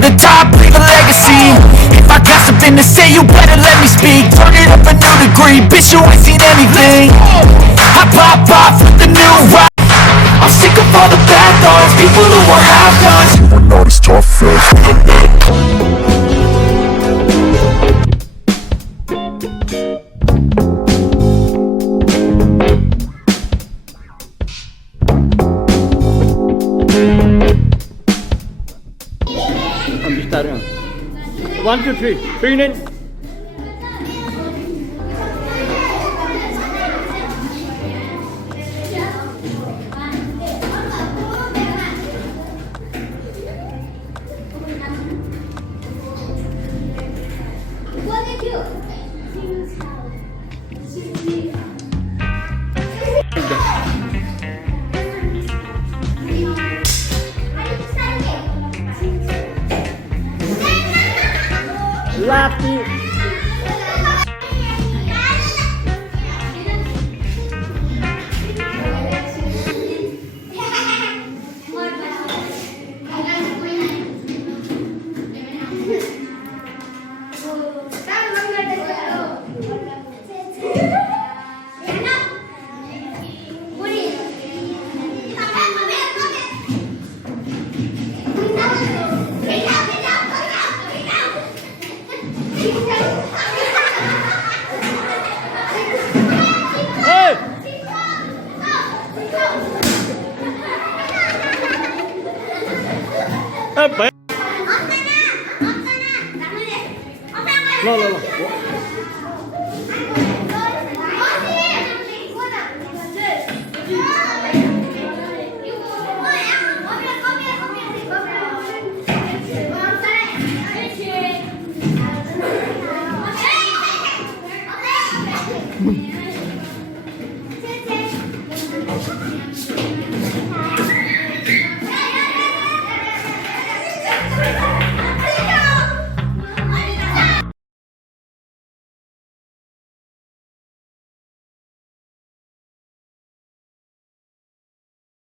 the top, leave a legacy. If I got something to say, you better let me speak. Turn it up a new degree, bitch, you ain't seen anything. I pop off with the new rock. I'm sick of all the bad thoughts, people who are half-nots. You are not as tough as Starting. 1, 2, 3. 3 in. Lati. Apa ya? Lo. Hãy subscribe cho kênh Ghiền Mì Gõ để không bỏ lỡ